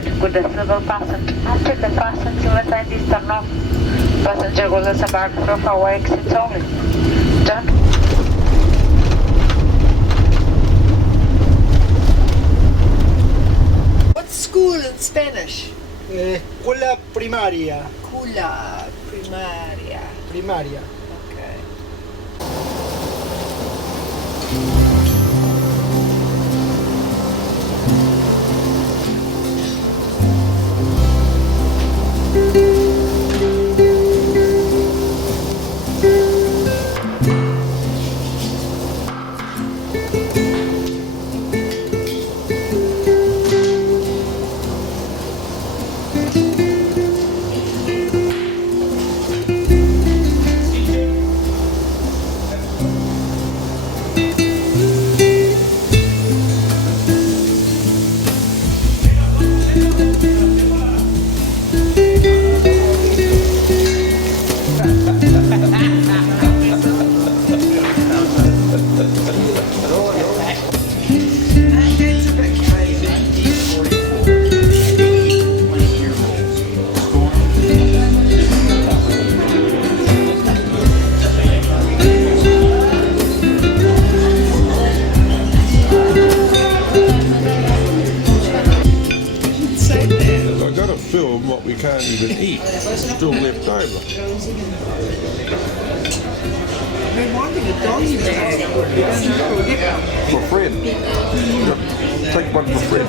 boarded with the civil passenger. After the fasten sign is turned off, passenger will disembark from our exits only. Done. What's school in Spanish? Escuela primaria. Escuela primaria. Primaria. Okay. Film what we can't even eat, still left over. We're wanting a doggy bag. For Fred. Yep. Take one for Fred.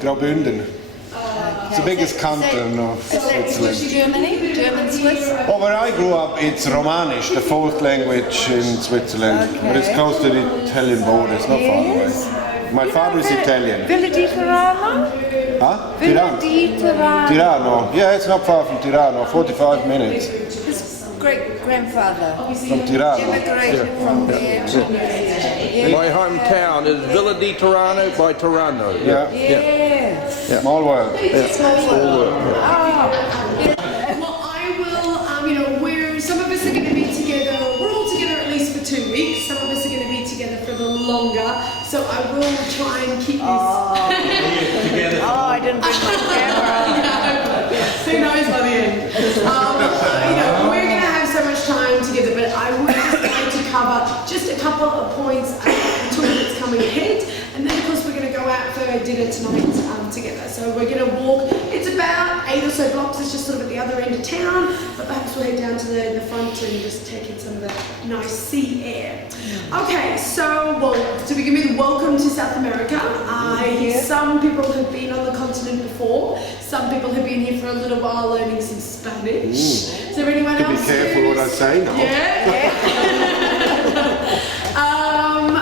Graubünden. It's the biggest canton of Switzerland. Germany? German Swiss? Oh, where I grew up, it's Romanish, the fourth language in Switzerland. But it's close to the Italian border, it's not far away. My father is Italian. Villa di Tirano? Huh? Villa di Tirano. Tirano. Yeah, it's not far from Tirano, 45 minutes His great-grandfather from Tirano. immigrated from there. My hometown is Villa di Tirano by Tirano. Yeah. Small world. Well, I will, some of us are going to be together, we're all together at least for 2 weeks, some of us are going to be together for the longer, so I will try and keep this. I didn't bring my camera. Who knows by the end. We're going to have so much time together, but I would just like to cover just a couple of points until it's coming ahead, and then of course we're going to go out for dinner tonight together. So we're going to walk, it's about 8 or so blocks, it's just sort of at the other end of town, but perhaps we'll head down to the front and just take in some of the nice sea air. Okay, so to begin with, welcome to South America. Some people have been on the continent before, some people have been here for a little while learning some Spanish. Is there anyone else? Be careful what I say now. Yeah.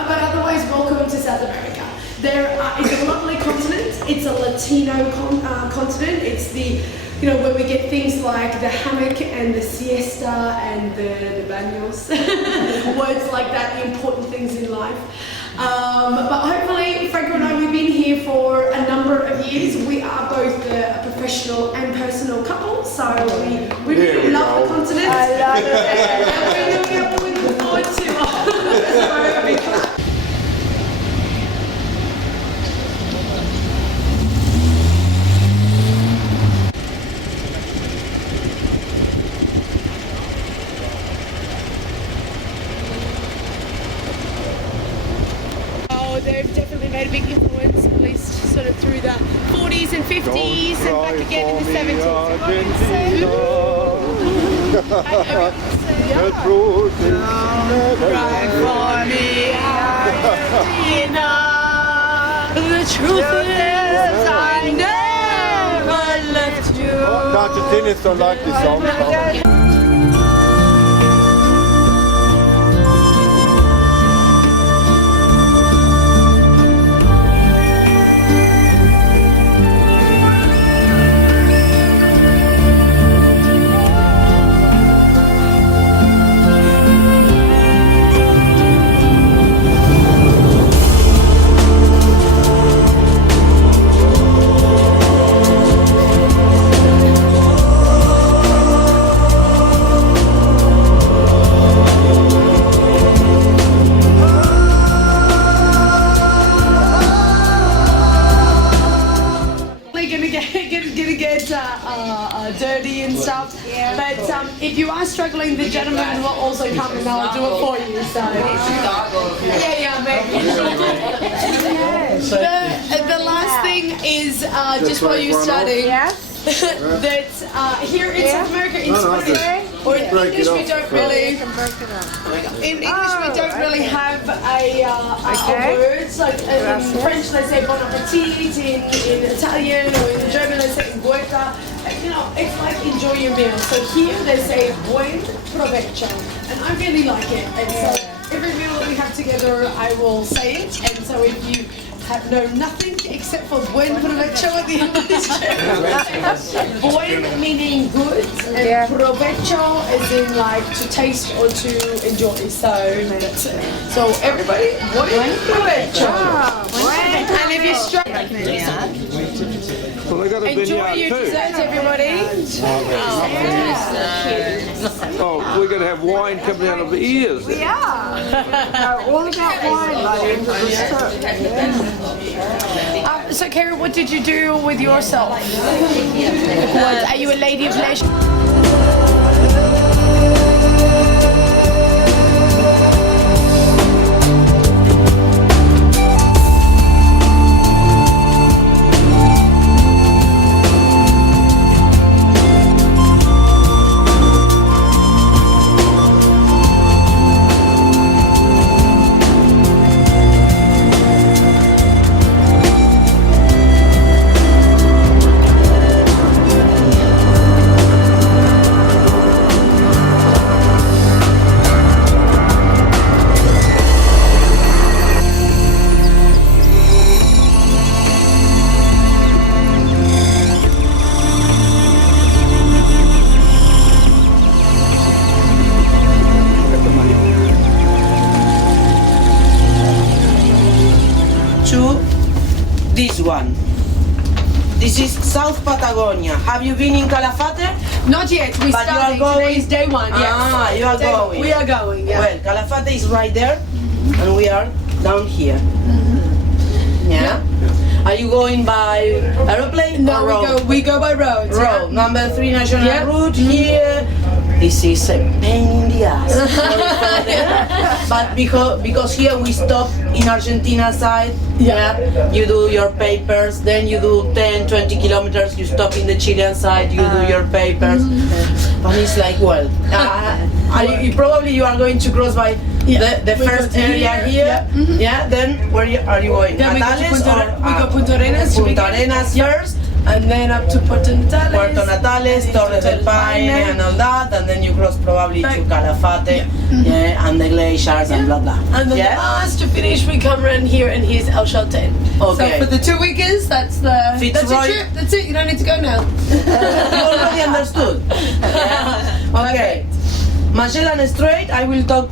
But otherwise, welcome to South America. It's a lovely continent. It's a Latino continent. It's the, where we get things like the hammock and the siesta and the baños, words like that, the important things in life. But hopefully, Franco and I, we've been here for a number of years. We are both a professional and personal couple, so we really love the continent. I love it. And we're looking forward to they've definitely made a big influence, at least sort of through the 40s and 50s and back again in the 70s. Cry for me, Argentina. The truth is I never left you. Argentinians don't like this song. dirty and stuff, but if you are struggling, the gentleman will also come and they'll do it for you. So maybe. The last thing is just while you're studying, that here in South America, in Spanish or in English, we don't really. In English, we don't really have a words like in French they say bon appetit, in Italian or in German they say bueta. It's like enjoy your meal. So here they say buen provecho, and I really like it. And so every meal that we have together, I will say it. And so if you know nothing except for buen provecho at the end of this trip. Buen meaning good, and provecho is in like to taste or to enjoy. So that's it. So everybody, buen provecho. And if you're struggling, Well, they got a enjoy your desserts, everybody. Oh, we're going to have wine coming out of the ears. We are. All about wine by the end of this trip. So, Kara, what did you do with yourself? Are you a lady of leisure? South Patagonia. Have you been in Calafate? Not yet. We But you are starting. going- Today's day one. Yes. Ah, you are Day one. going. We are going. Yeah. Well, Calafate is right there, and we are down here. Yeah? Are you going by aeroplane No, or road? we go by roads. Road, number 3 national Yeah. route here. This is a pain in the ass. But because here we stop in Argentina side, Yeah. you do your papers, then you do 10, 20 kilometers, you stop in the Chilean side, you do your papers. And it's like, well, probably you are going to cross by Yeah. the We go first to area here, here. Yeah, then where are you going? Yeah, we go to Natales we go Punta Arenas. to Punta begin. Arenas first. And then up to Puerto Natales. Puerto Natales, and Torres del into Paine, and all that, and then you cross probably to Calafate, and the glaciers and blah blah. And then last to finish, we come around here, and here's El Chaltén. Okay. So for the 2 weekends, that's the Fitzroy. trip. That's it. You don't need to go now. You already understood. Yeah. Okay. Magellan Strait. I will talk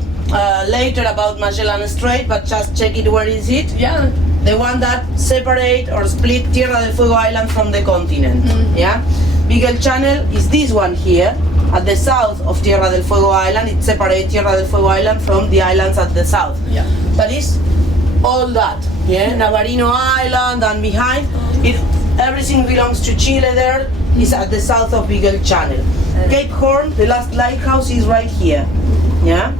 later about Magellan Strait, but just check it. Where is it? Yeah. The one that separate or split Tierra del Fuego Island from the continent. Yeah. Beagle Channel is this one here at the south of Tierra del Fuego Island. It separates Tierra del Fuego Island from the islands at the south. Yeah. That is all that. Yeah. Navarino Island and behind it, everything belongs to Chile. There is at the south of Beagle Channel. Cape Horn, the last lighthouse, is right here. Yeah.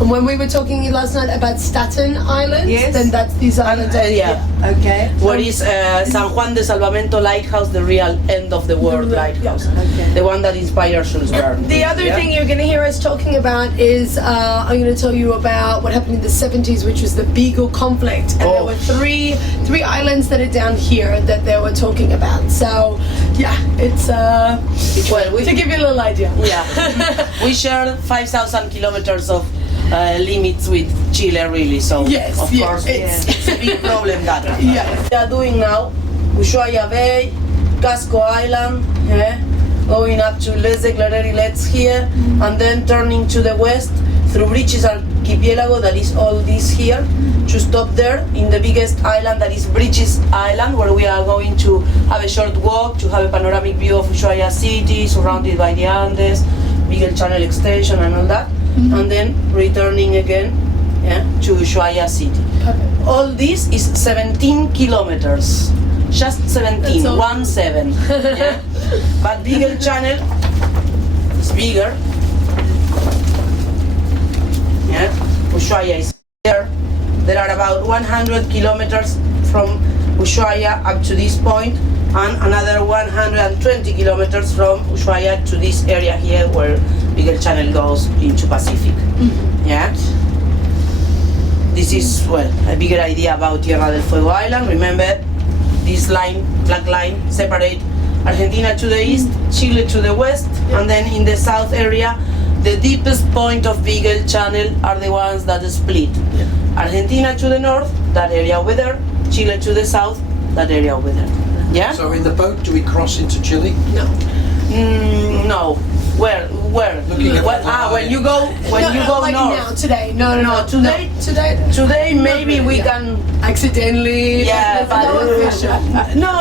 And when we were talking last night about Staten Island, Yes. then that's these islands. Yeah. Okay. Where is San Juan de Salvamento Lighthouse, the real end of the world lighthouse, Okay. the one that inspires Jules Verne. The other Yeah? thing you're going to hear us talking about is I'm going to tell you about what happened in the 70s, which was the Beagle conflict, and there Oh. were three islands that are down here that they were talking about. So yeah, it's Well, to give you a little idea. yeah, we share 5,000 kilometers of limits with Chile, really. So Yes, of yeah, course, it's- it's a big problem that. Yeah. We are doing now Ushuaia Bay, Casco Island, yeah, going up to Les Declareriles here, and then turning to the west through Bridges Archipelago, that is all this here, to stop there in the biggest island, that is Bridges Island, where we are going to have a short walk to have a panoramic view of Ushuaia city, surrounded by the Andes, Beagle Channel extension and all that, and then returning again, yeah, to Ushuaia city. All this is 17 kilometers. Just 17, That's all. 1-7. Yeah? But Beagle Channel is bigger. Yeah? Ushuaia is there. There are about 100 kilometers from Ushuaia up to this point, and another 120 kilometers from Ushuaia to this area here where Beagle Channel goes into Pacific. Yeah? This is, well, a bigger idea about Tierra del Fuego Island. Remember, this line, black line, separate Argentina to the east, Chile to the west, and then in the south area, the deepest point of Beagle Channel are the ones that split. Argentina to the north, that area over there, Chile to the south, that area over there. Yeah? So in the boat, do we cross into Chile? No. No. Where? Looking at Well, the line. when you go like north. now, today. No. No, today. Today. Today maybe we can. Accidentally. Yeah, no official.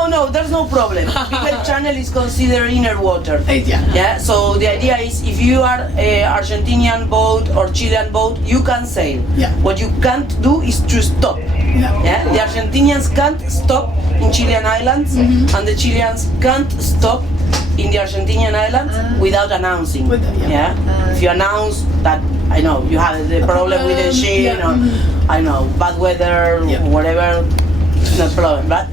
no, there's no problem. Beagle Channel is considered inner water. Yeah. Yeah, so the idea is if you are a Argentinian boat or Chilean boat, you can sail. Yeah. What you can't do is to stop. No. Yeah, the Argentinians can't stop in Chilean islands, and the Chileans can't stop in the Argentinian islands without announcing. Yeah. If you announce that, I know you have the problem with the ship, or I know bad weather, whatever, it's not a problem, but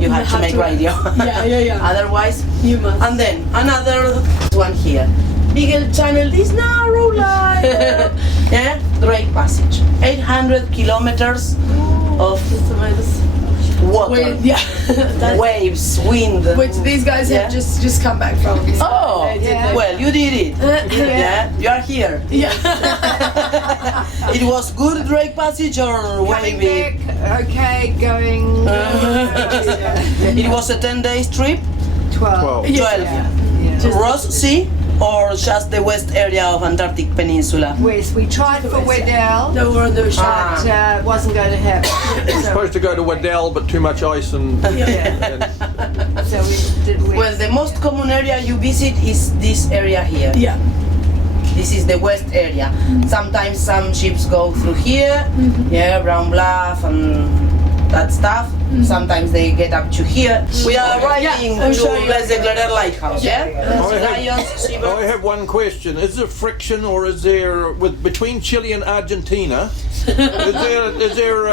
you have to make radio. Yeah. Otherwise, You must. And then another one here. Beagle Channel, this narrow line. Yeah, Drake Passage. 800 kilometers of water, waves, wind. Which these guys have just come back from. So Oh, they did well, you did it. Yeah, you are here. It was good Drake Passage or Coming wavy? back, okay, going. It was a 10 days trip. 12. 12. Ross, see? or just the west area of Antarctic Peninsula? West. We tried for Weddell, No, we're on the but wasn't going to happen. We're supposed to go to Waddell, but too much ice and So we did West. Well, the most common area you visit is this area here. Yeah. This is the west area. Sometimes some ships go through here, yeah, Brown Bluff and that stuff. Sometimes they get up to here. We are arriving I'll to show you. Les Declarer Lighthouse, yeah? Lions, I seabirds. have one question. Is there friction, or is there between Chile and Argentina? Is there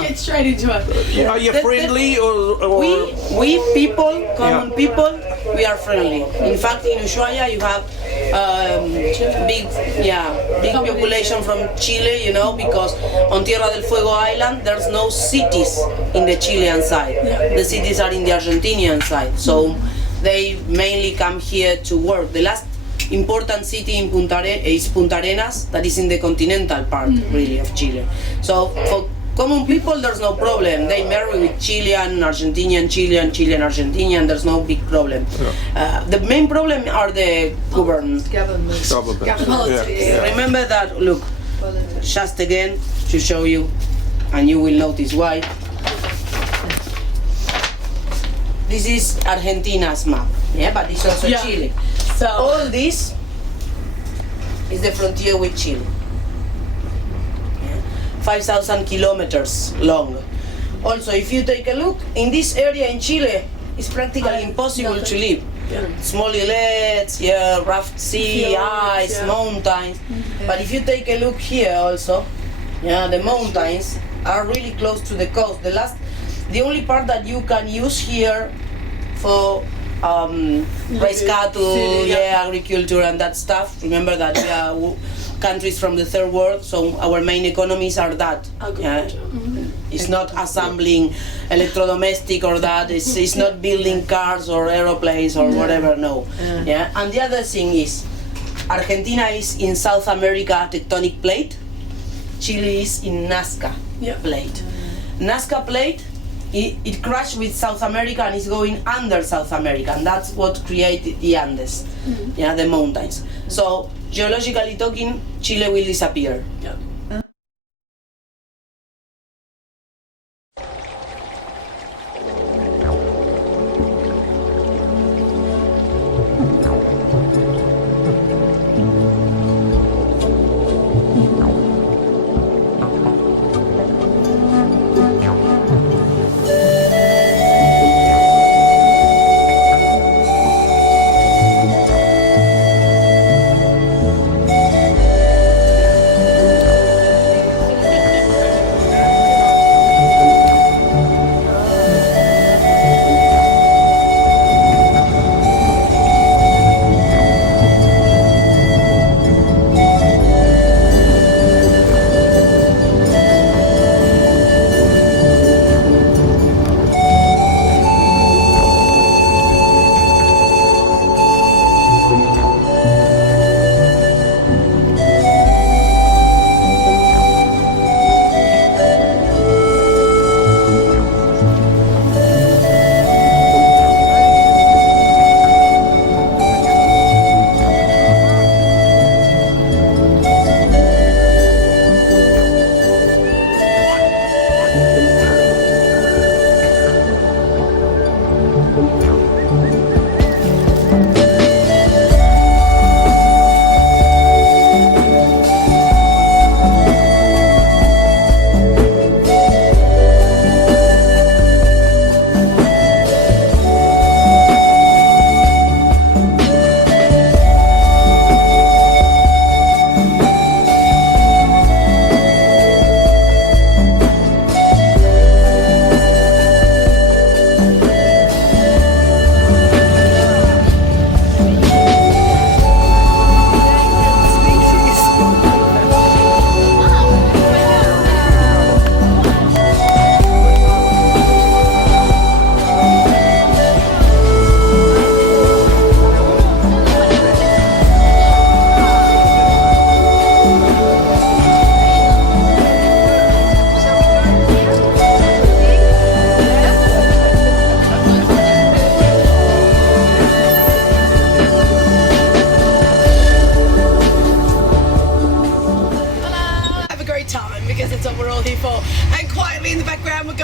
Get straight into it. are you friendly or We people, common people, we are friendly. In fact, in Ushuaia you have big population from Chile, you know, because on Tierra del Fuego island there's no cities in the Chilean side. The cities are in the Argentinian side, so they mainly come here to work. The last important city in is Punta Arenas, that is in the continental part, really, of Chile. So for common people, there's no problem. They marry with Chilean, Argentinian, Chilean, Chilean, Argentinian. There's no big problem. The main problem are the government. Remember that. Look, just again to show you, and you will notice why. This is Argentina's map, yeah, but it's also Chile. So All this is the frontier with Chile. 5,000 kilometers long. Also, if you take a look, in this area in Chile, it's practically impossible to live. Small islets, rough sea, ice, mountains. But if you take a look here also, the mountains are really close to the coast. The only part that you can use here for raise cattle, agriculture and that stuff. Remember that we are countries from the third world, so our main economies are that. It's not assembling electrodomestic or that. It's not building cars or aeroplanes or whatever. No. And the other thing is, Argentina is in South America tectonic plate. Chile is in Nazca plate. Nazca plate. It crashed with South America and is going under South America, and that's what created the Andes, the mountains. So geologically talking, Chile will disappear.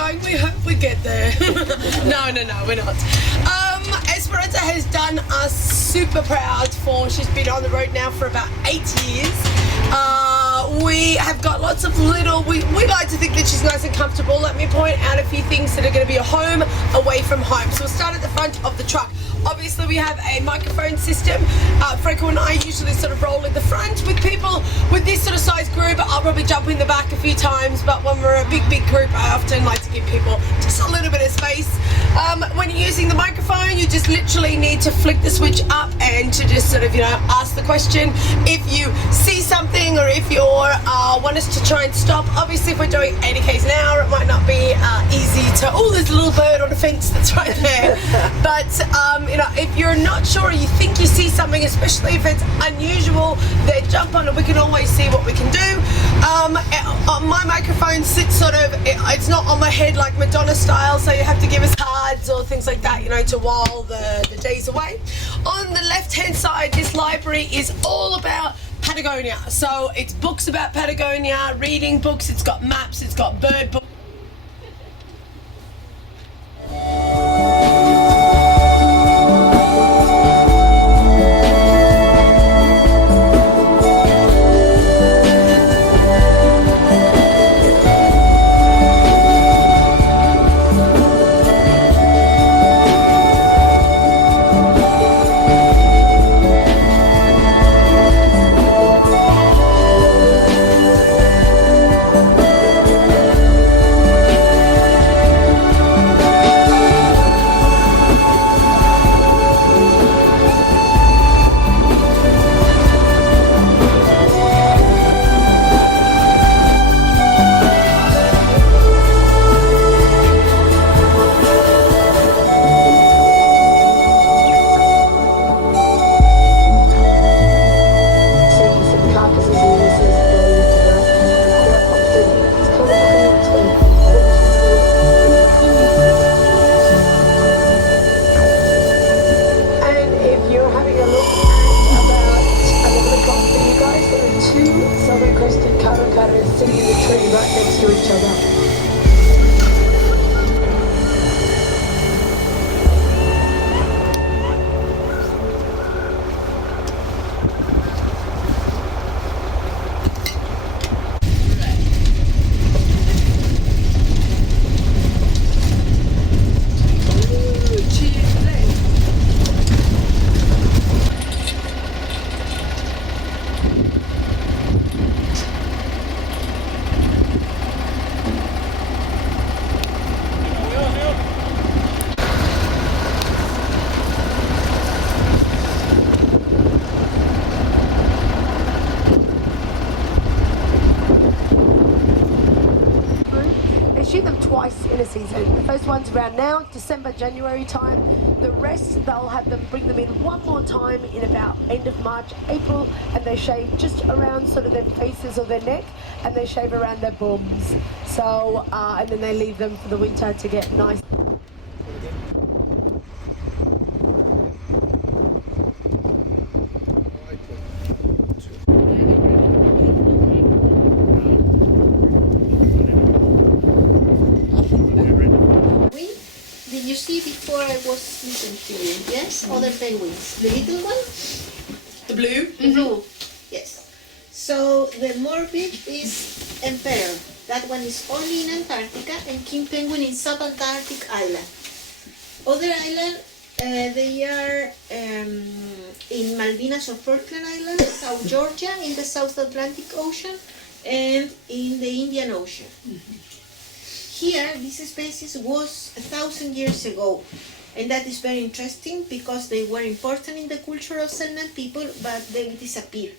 going. We hope we get there. No, we're not. Esperanza has done us super proud she's been on the road now for about 8 years. We have got lots of we like to think that she's nice and comfortable. Let me point out a few things that are going to be a home away from home. So we'll start at the front of the truck. Obviously we have a microphone system. Franco and I usually sort of roll in the front with people with this sort of size group. I'll probably jump in the back a few times, but when we're a big group, I often like to give people just a little bit of space. When you're using the microphone, you just literally need to flick the switch up and to just sort of, ask the question. If you see something or if you want us to try and stop, obviously if we're doing 80 k's an hour, it might not be easy to, there's a little bird on a fence that's right there. But, if you're not sure, you think you see something, especially if it's unusual, then jump on and we can always see what we can do. My microphone sits sort of, it's not on my head like Madonna style, so you have to give us cards or things like that, to while the day's away. On the left-hand side, this library is all about Patagonia. So it's books about Patagonia, reading books, it's got maps, it's got bird books. In a season. The first one's around now, December, January time. The rest, they'll have them bring them in one more time in about end of March, April, and they shave just around sort of their faces or their neck, and they shave around their bums. So, and then they leave them for the winter to get nice. Before I was listening to you, yes? Other penguins. The little one? The blue? The blue, yes. So the morbid is emperor. That one is only in Antarctica, and king penguin in subantarctic island. Other island, they are in Malvinas or Falkland Island, South Georgia in the South Atlantic Ocean, and in the Indian Ocean. Here, this species was 1,000 years ago, and that is very interesting because they were important in the culture of Selknam people, but they disappeared.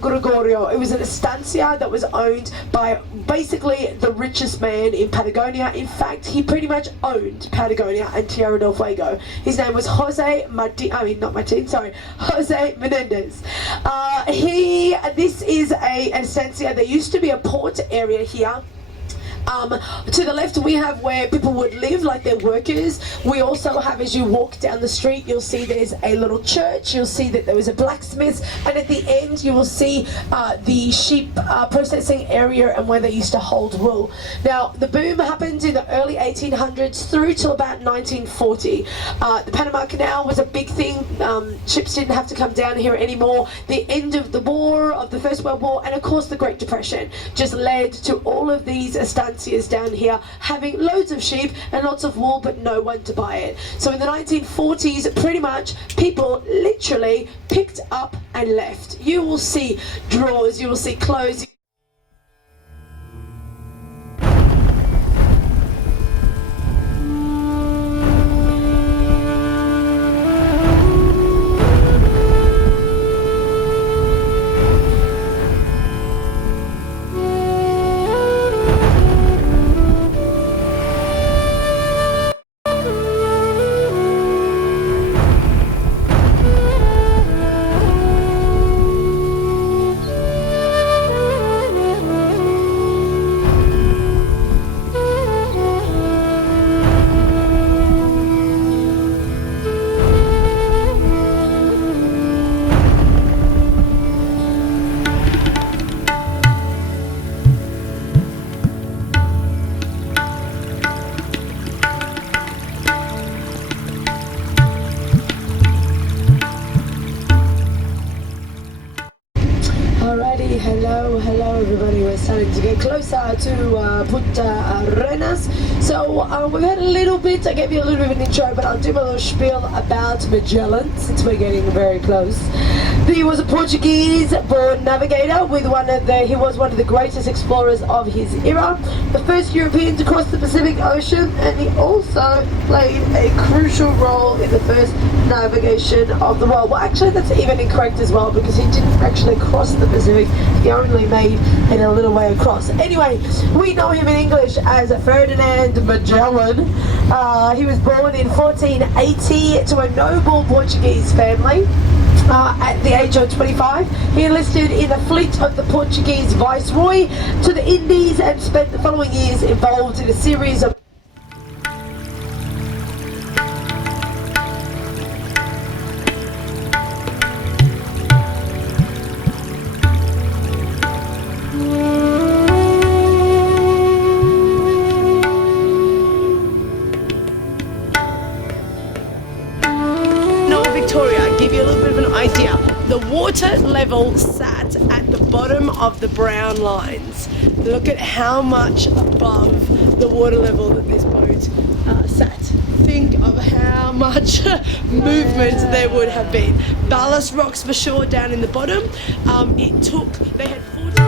Gregorio. It was an estancia that was owned by basically the richest man in Patagonia. In fact, he pretty much owned Patagonia and Tierra del Fuego. His name was Jose Menendez. This is an estancia. There used to be a port area here. To the left we have where people would live, like their workers. We also have, as you walk down the street, you'll see there's a little church. You'll see that there was a blacksmith, and at the end you will see the sheep processing area and where they used to hold wool. Now the boom happened in the early 1800s through till about 1940. The Panama Canal was a big thing. Ships didn't have to come down here anymore. The end of the war, of the First World War, and of course the Great Depression just led to all of these estancias down here having loads of sheep and lots of wool, but no one to buy it. So in the 1940s, pretty much people literally picked up and left. You will see drawers, you will see clothes. Alrighty, hello everybody. We're starting to get closer to Punta Arenas. So we've had a little bit, I gave you a little bit of an intro, but I'll do my little spiel about Magellan since we're getting very close. He was a Portuguese-born navigator he was one of the greatest explorers of his era, the first European to cross the Pacific Ocean, and he also played a crucial role in the first navigation of the world. Well, actually that's even incorrect as well, because he didn't actually cross the Pacific, he only made it a little way across. Anyway, we know him in English as Ferdinand Magellan. He was born in 1480 to a noble Portuguese family. At the age of 25, he enlisted in the fleet of the Portuguese Viceroy to the Indies and spent the following years involved in a series of Victoria. Give you a little bit of an idea. The water level sat at the bottom of the brown lines. Look at how much above the water level that this boat sat. Think of how much movement there would have been. Ballast rocks for sure down in the bottom. They had 40...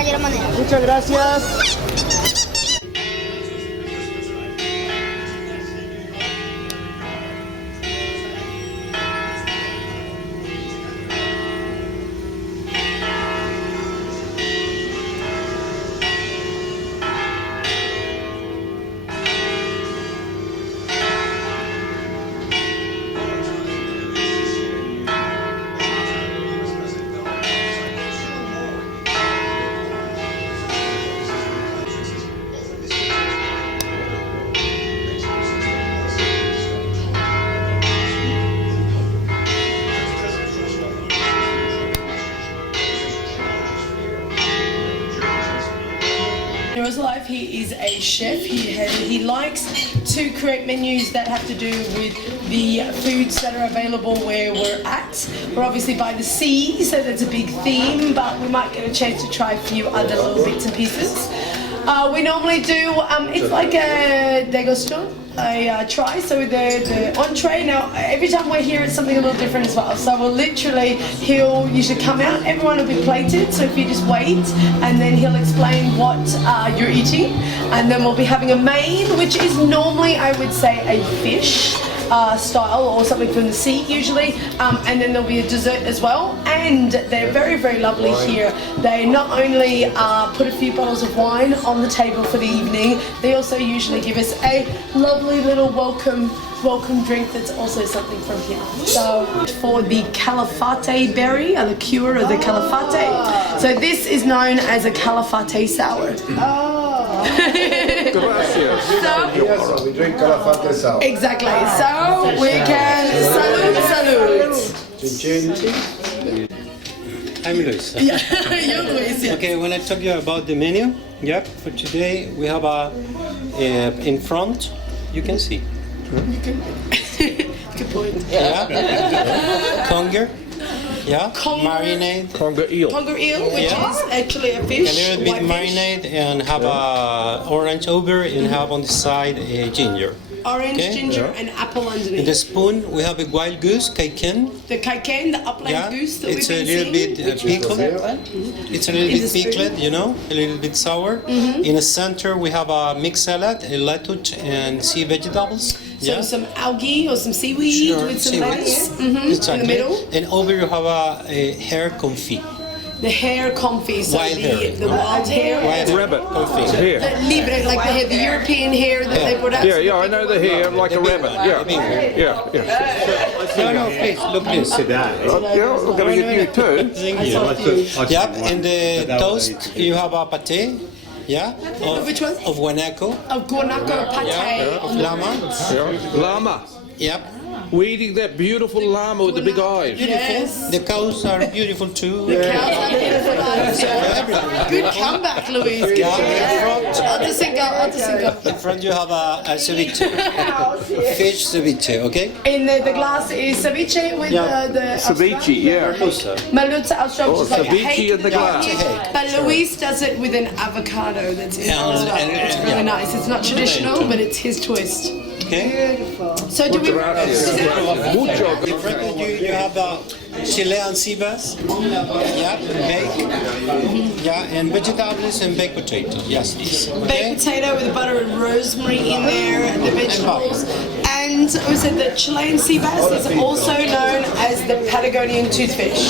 cualquier manera. Muchas gracias. In his life, he is a chef. He likes to create menus that have to do with the foods that are available where we're at. We're obviously by the sea, so that's a big theme, but we might get a chance to try a few other little bits and pieces. We normally do, it's like a degustation, a try, so the entree. Now, every time we're here, it's something a little different as well. So we'll literally, he'll usually come out, everyone will be plated, so if you just wait, and then he'll explain what you're eating, and then we'll be having a main, which is normally, I would say, a fish style or something from the sea usually, and then there'll be a dessert as well. And they're very, very lovely here. They not only put a few bottles of wine on the table for the evening, they also usually give us a lovely little welcome drink that's also something from here. So for the calafate berry, or the cure of the calafate. So this is known as a calafate sour. So we drink calafate sour. Exactly. So we can salute. I'm Luis. Yeah, you're Luis. Yes. Okay, when I talk you about the menu, yeah, for today we have in front, you can see. Good point. Yeah. Conger. Yeah. Conger. Marinade. Conger eel. Conger eel, which is actually a fish. A little bit marinade and have a orange over and have on the side ginger. Orange, ginger, and apple In underneath. the spoon we have a wild goose, cayenne. The cayenne, the upland goose that it's we've a been little seeing. bit pickled. It's a little In bit the spoon. pickled, you know, a little bit sour. In the center we have a mixed salad, a lettuce and sea vegetables. So some algae or some seaweed with some lettuce. Exactly. In the middle. And over you have a hair confit. The hair confit, so Wild hair. the wild hair. Wild Rabbit. confit. Here. The libre, like they have the European hair that they put out. Yeah, I know the hair, like a rabbit. Yeah, yeah. No, please, look please. Yeah, we're going to get you too. Thank you. Yep, and the toast, you have a pate. Yeah? Which one? Of guanaco. Of guanaco pate. Yeah, of llama. Yeah. Llama. Yep. We're eating that beautiful llama with the big eyes. Yes. The cows are beautiful too. Good comeback, Luis. Yeah, in front, I'll just think in front you have a ceviche. Fish ceviche, okay? In the glass is ceviche with the Ceviche, yeah. Malutza Austral, which is like a ceviche hake in the glass. here. But Luis does it with an avocado that's in there as well. It's really nice. It's not traditional, but it's his twist. Okay? So do we... Mucho. In front of you have Chilean sea bass. Yeah, baked. Yeah, and vegetables and baked potato. Yes, please. Baked potato with butter and rosemary in there, the vegetables. And we said that Chilean sea bass is also known as the Patagonian toothfish.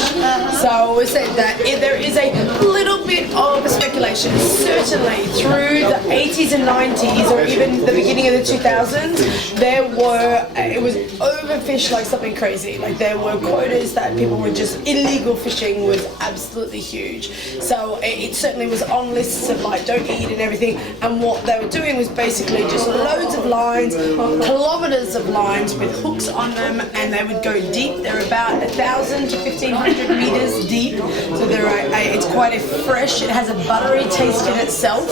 So we said that there is a little bit of speculation, certainly through the 80s and 90s, or even the beginning of the 2000s, it was overfished like something crazy. Like there were quotas that people were just illegal fishing was absolutely huge. So it certainly was on lists of like don't eat and everything. And what they were doing was basically just loads of lines, kilometers of lines with hooks on them, and they would go deep. They're about 1,000 to 1,500 meters deep. So it's quite a fresh. It has a buttery taste in itself.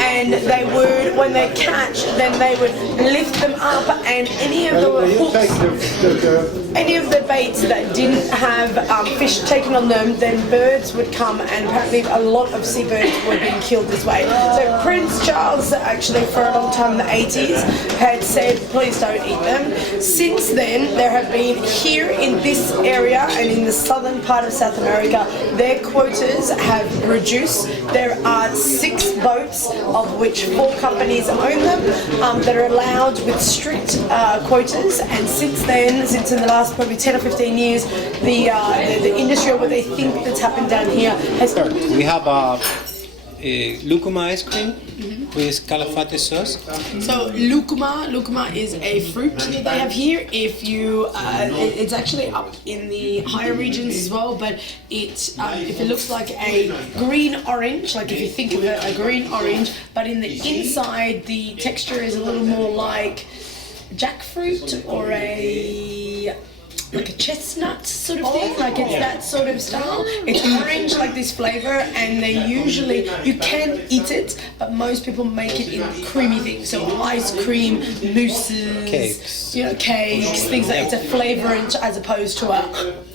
And they would, when they catch, then they would lift them up, and any of the hooks. any of the baits that didn't have fish taken on them, then birds would come, and apparently a lot of seabirds were being killed this way. So Prince Charles actually for a long time in the 80s had said please don't eat them. Since then there have been here in this area and in the southern part of South America, their quotas have reduced. There are 6 boats of which 4 companies own them that are allowed with strict quotas, and since in the last probably 10 or 15 years, the industry, or what they think that's happened down here, has. We have lucuma ice cream with calafate sauce. So lucuma is a fruit that they have here. If you, it's actually up in the higher regions as well, but if it looks like a green orange, like if you think of it, a green orange, but in the inside the texture is a little more like jackfruit or like a chestnut sort of thing, like it's that sort of style. It's orange, like this flavor, and they usually, you can eat it, but most people make it in creamy things. So ice cream, mousses, cakes, cakes, things like it's a flavor as opposed to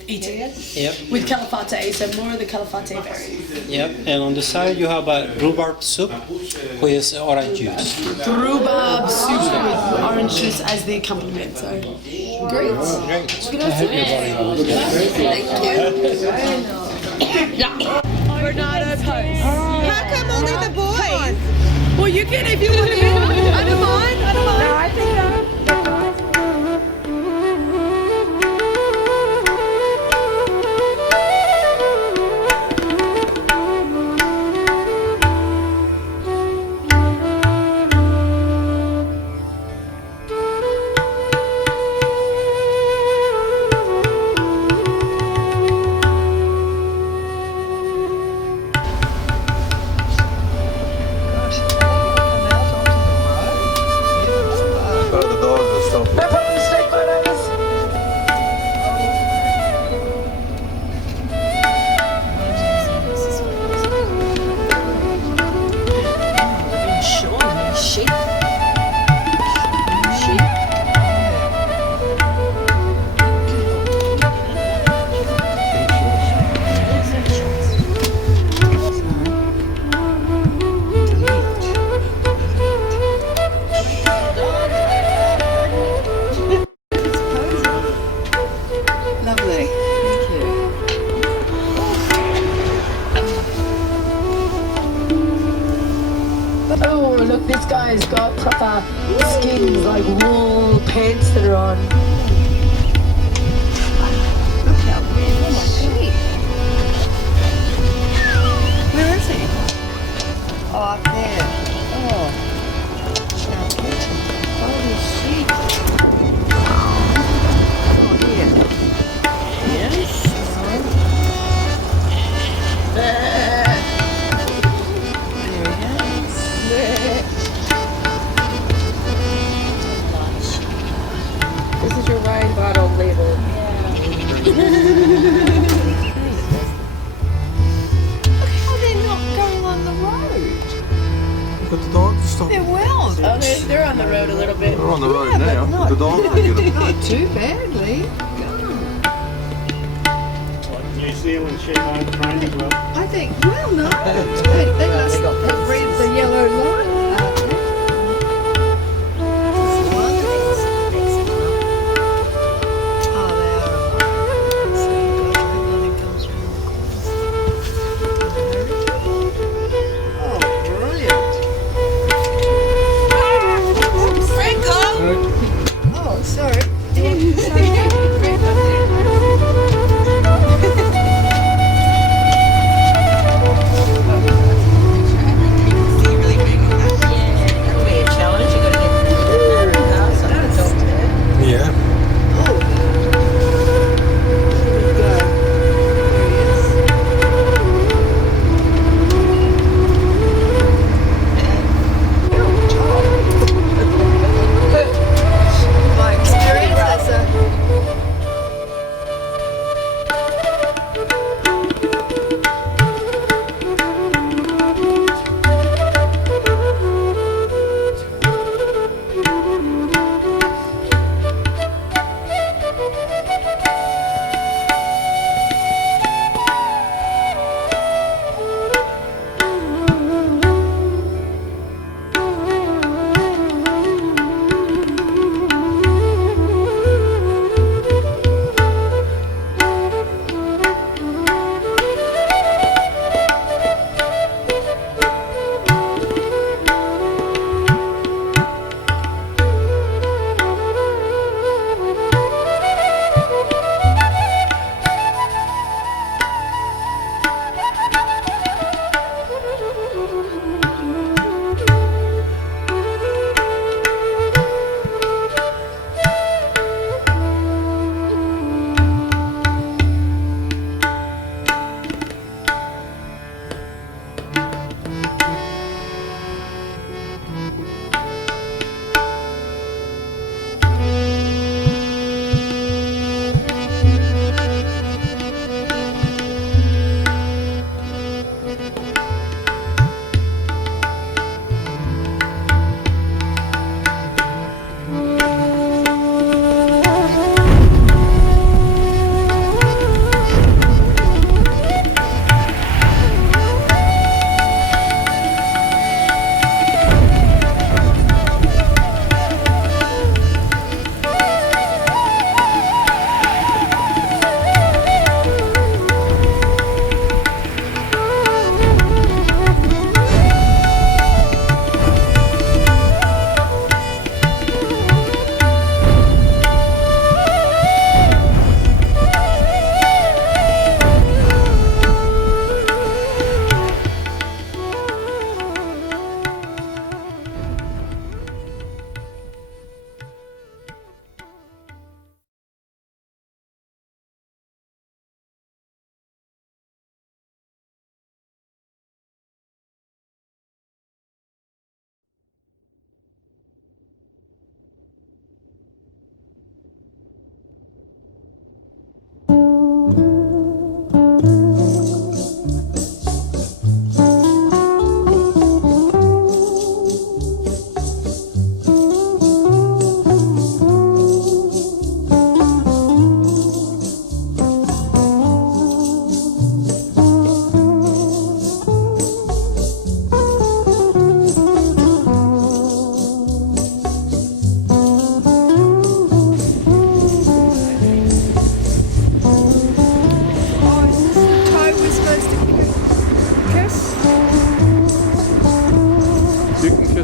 eating it. Yep. With calafate, so more of the calafate variant. Yep. And on the side you have a rhubarb soup with orange juice. Rhubarb soup with orange juice as the accompaniment. So great. Great. Thank you. Bernardo Post. How come only the boys? Well, you can if you want to. I don't mind. I don't mind. No, I think look, this guy's got proper skins, like wool pants that are on. Look how big. Where is he? Oh, up there. Oh. Holy shit. Oh, here. Yes. This is your wine bottle label. Look how they're not going on the road. But the dogs stop. They're well. Oh, they're on the road a little bit. They're on the road now. The dogs will get them. Not too badly. New Zealand sheep aren't trained as well. I think, well, no. They must have read the yellow line.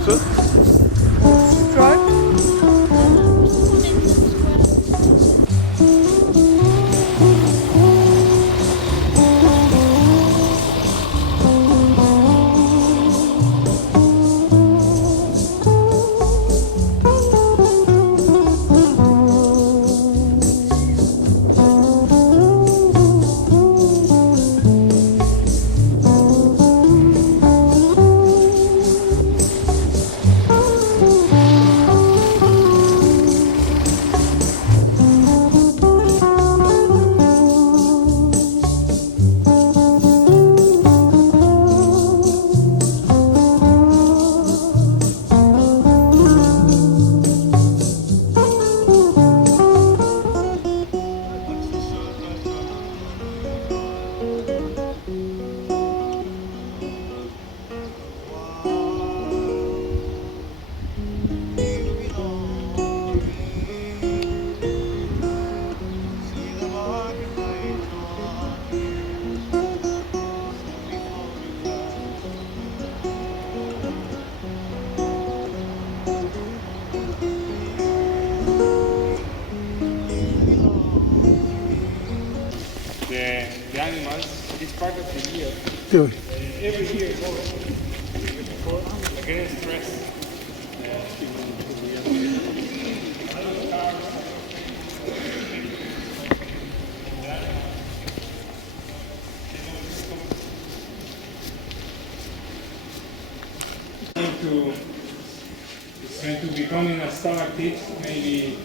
is it? The animals, this part of the year, Good. every year more before against stress. It's going to become in a stalactite, maybe,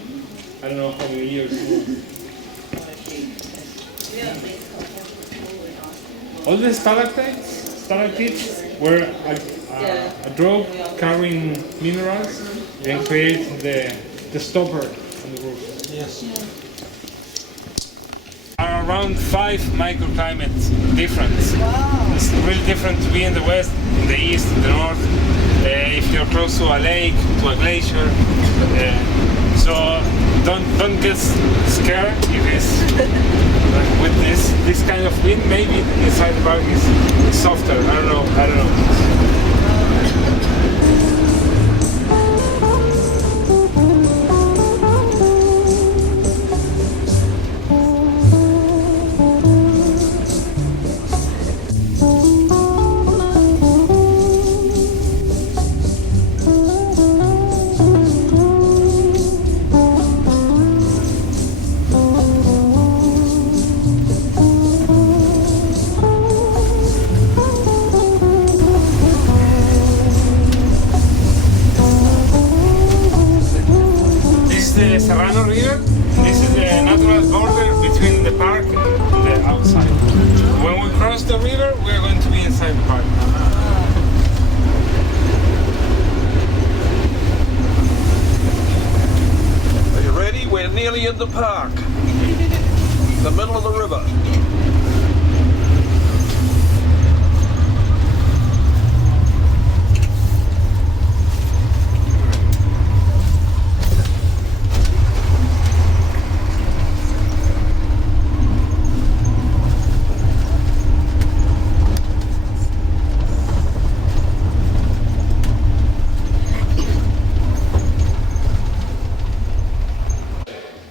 I don't know how many years more. All the stalactites were a drove carrying minerals and create the stopper on the roof. Yes. Are around 5 microclimates difference. Wow. It's really different to be in the west, in the east, in the north. If you're close to a lake, to a glacier, so don't get scared if it's with this kind of wind. Maybe inside the park is softer. I don't know. The Serrano River. This is the natural border between the park and the outside. When we cross the river, we are going to be inside the park. Are you ready? We're nearly in the park. The middle of the river.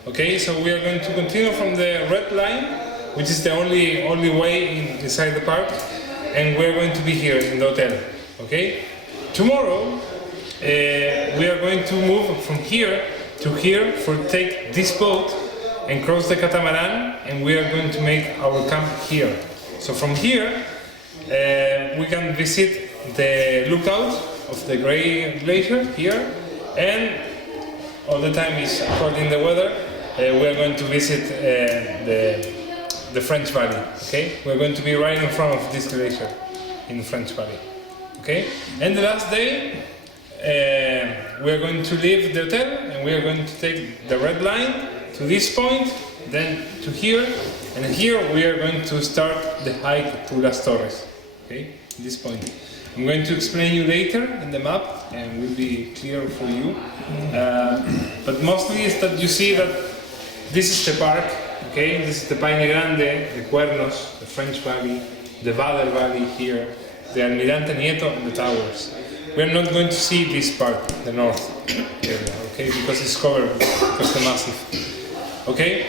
Okay, so we are going to continue from the red line, which is the only way inside the park, and we are going to be here in the hotel. Okay, tomorrow we are going to move from here to here for take this boat and cross the catamaran, and we are going to make our camp here. So from here we can visit the lookout of the Grey Glacier here, and all the time is according to the weather. We are going to visit the French Valley. Okay, we are going to be right in front of this glacier in the French Valley. Okay, and the last day we are going to leave the hotel and we are going to take the red line to this point, then to here, and here we are going to start the hike to Las Torres. Okay, this point. I'm going to explain you later in the map and will be clear for you. But mostly is that you see that this is the park, okay? This is the Paine Grande, the Cuernos, the French Valley, the Bader Valley here, the Almirante Nieto and the towers. we're not going to see this part, the north area, okay, because it's covered, because the massive. Okay,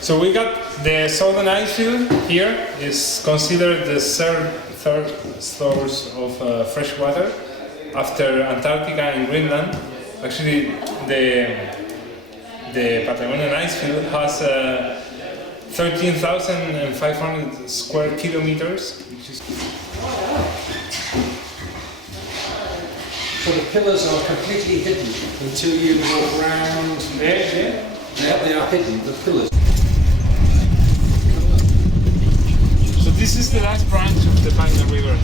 so we got the southern ice field here, is considered the third source of fresh water after Antarctica and Greenland. Actually, the Patagonian ice field has 13,500 square kilometers, which is. So the pillars are completely hidden until you walk round. Yeah. They are hidden, the pillars. So this is the last branch of the Panga River.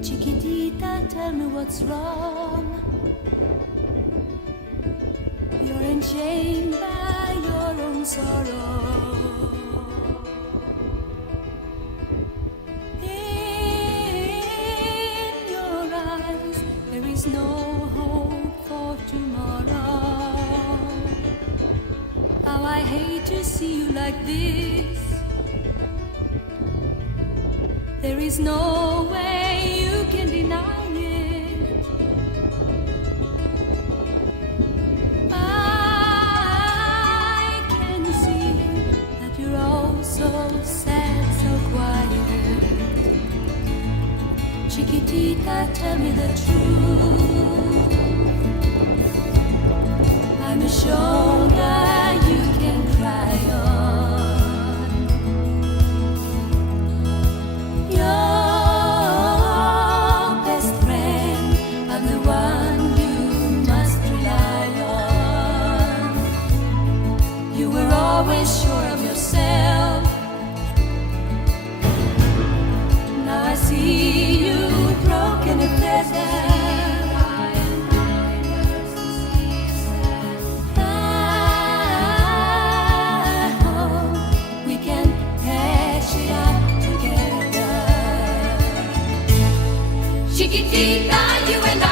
Chiquitita, tell me what's wrong. You're enchained by your own sorrow. In your eyes, there is no hope for tomorrow. How I hate to see you like this. There is no way you can deny it. I can see that you're all so sad, so quiet. Chiquitita, tell me the truth. I'm a shoulder you can cry on. Your best friend, I'm the one you must rely on. You were always sure of yourself. Now I see you broken and pleasant. I hope we can patch it up together. Chiquitita, you and I